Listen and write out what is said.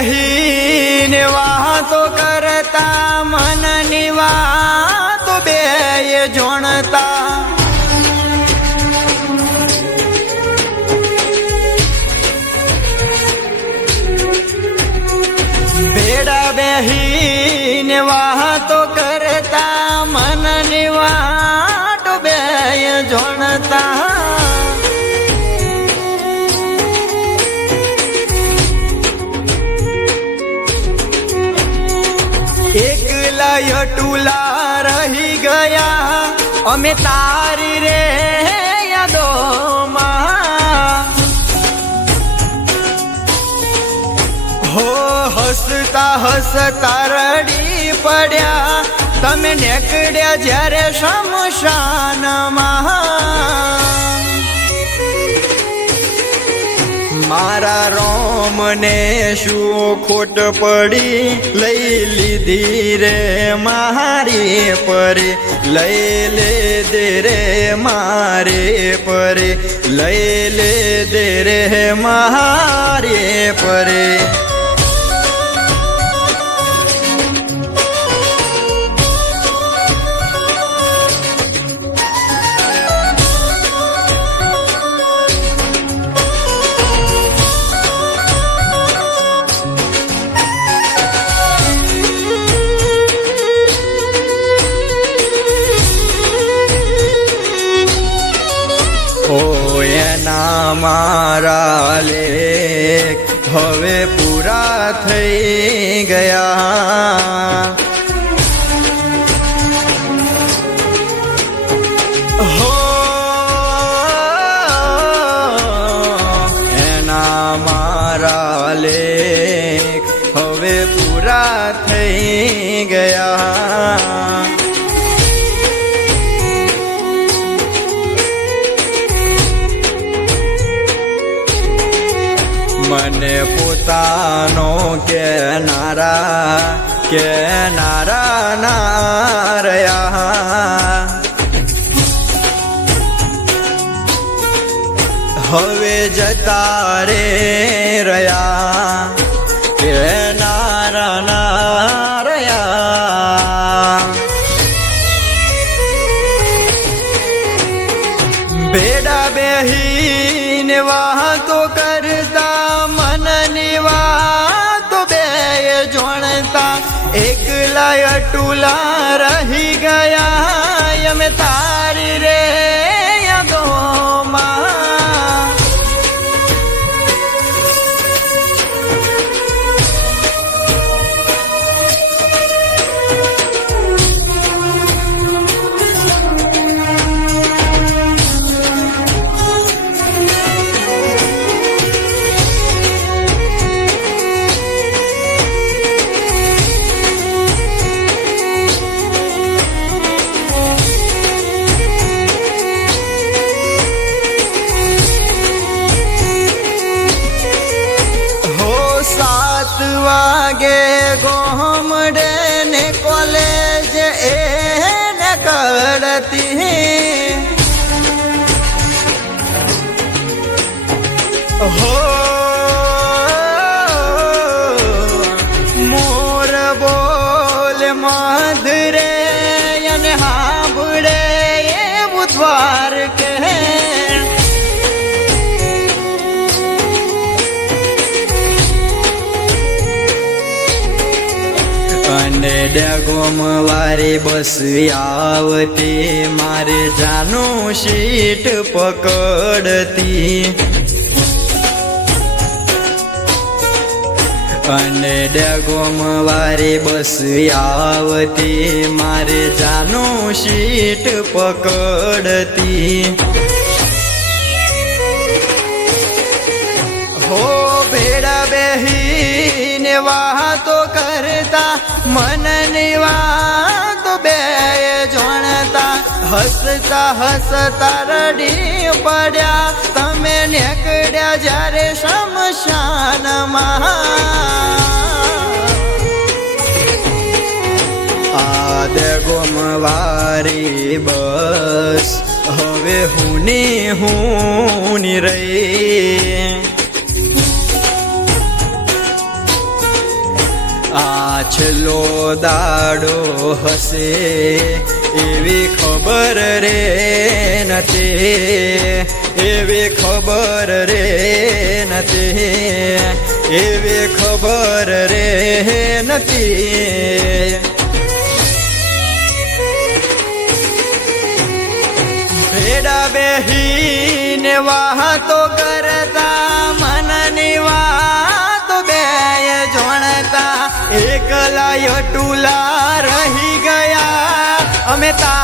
બેહી ને વાતો કરતા મન ની વાતો બે જોણતા બેડા બેહી ને વાહ એકલા યટુલા રહી ગયા. અમે તારી રે યાદોમાં. હો, હસતા હસતા રડી પડ્યા. તમે નીકળ્યા જ્યારે શમશાનમાં. મારા રોમને શું ખોટ પડી લઈ લીધી રે મારી પરે? લઈ લે દે રે મારે પરે? લઈ લે દે રે મારે એના મારા લેખ હવે પૂરા થઈ ગયા મને પોતાનો કે નારા કે નારા નારયા હવે જતા રે રહ્યા કે નારા નારયા બેડા બેહીને વાતો કરતા એકલા અટુલા રહી ગયા. વાગે ગોમડે ને કોલેજ એને કરતી હો મોર બોલ મધરે અને હાંભળે એવું દ્વાર અને ડગોમ વારે બસ આવતી. મારે જાનું સીટ પકડતી. અને ડગોમ વારે બસ આવતી. મારે જાનું સીટ પકડતી. હો ભેડા બેહીને વાતો કરતા મનની વાત બે જોણતા, હસતા હસતા રડી પડ્યા. તમે નીકળ્યા જ્યારે શમશાનમાં. આદે ગુમવારી બસ, હવે હું ની હું ની રહી. આ છેલ્લો દાડો હશે, એવી ખબર રે નથી. એવી ખબર રે નથી. એવી ખબર રે નથી. ભેડા બેહીને વાતો કરતા यो टूला रही गया। अमिता